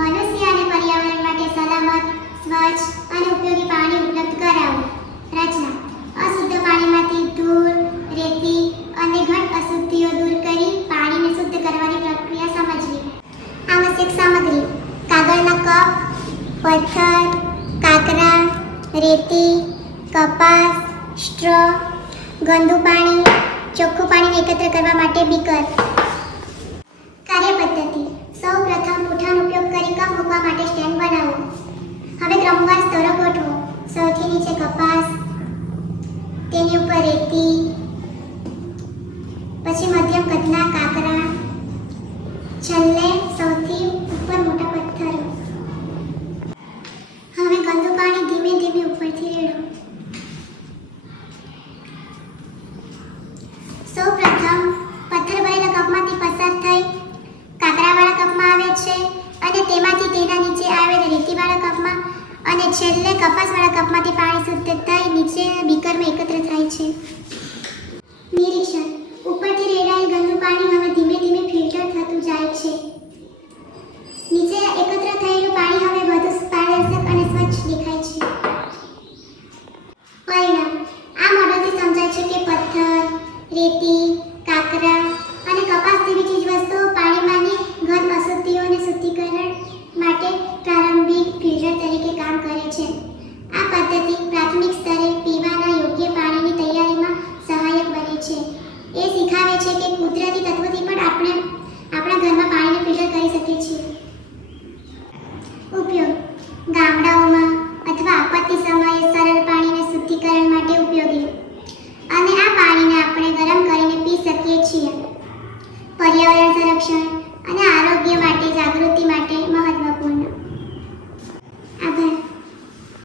મનુષ્ય અને પર્યાવરણ માટે સલામત, સ્વચ્છ અને ઉપયોગી પાણી ઉપલબ્ધ કરાવવું. રચના: અશુદ્ધ પાણીમાંથી ધૂળ, રેતી અને ઘટ અશુદ્ધિઓ દૂર કરી પાણીને શુદ્ધ કરવાની પ્રક્રિયા સમજવી. આવશ્યક સામગ્રી: કાગળના કપ, પથ્થર, કાંકરા, રેતી, કપાસ, સ્ટ્રો, ગંદુ પાણી, ચોખ્ખું પાણીને એકત્ર કરવા માટે બીકર. કાર્યપદ્ધતિ: સૌપ્રથમ પૂંઠાનો ઉપયોગ કરી કપ મૂકવા માટે સ્ટેન્ડ બનાવો. હવે ક્રમવાર સ્તરો ગોઠવો. સૌથી નીચે કપાસ, તેની ઉપર રેતી, પછી મધ્યમ કદના કાંકરા, છેલ્લે સૌથી ઉપર મોટા પથ્થરો. હવે ગંદુ પાણી ધીમે ધીમે ઉપરથી રેડો. સૌપ્રથમ પથ્થર ભરેલા કપમાંથી પસાર થઈ કાંકરાવાળા કપમાં આવે છે અને તેમાંથી તેના નીચે આવેલ રેતીવાળા કપમાં અને છેલ્લે કપાસવાળા કપમાંથી પાણી શુદ્ધ થઈ નીચે બીકરમાં એકત્ર થાય છે. નિરીક્ષણ: ઉપરથી રેડાયેલ ગંદુ પાણી હવે ધીમે ધીમે ફિલ્ટર થતું જાય છે. નીચે એકત્ર થયેલું પાણી હવે વધુ પારદર્શક અને સ્વચ્છ દેખાય છે. પરિણામ: આ મોડેલથી સમજાય છે કે પથ્થર, રેતી, કાંકરા અને કપાસ જેવી ચીજવસ્તુઓ પાણીમાંની ઘન અશુદ્ધિઓને શુદ્ધિકરણ માટે પ્રારંભિક ફિલ્ટર તરીકે કામ કરે છે. આ પદ્ધતિ પ્રાથમિક સ્તરે પીવાના યોગ્ય પાણીની તૈયારીમાં સહાયક બને છે. એ શીખવે છે કે કુદરતી તત્વોથી પણ આપણે આપણા ઘરમાં પાણીને ફિલ્ટર કરી શકીએ છીએ. ઉપયોગ: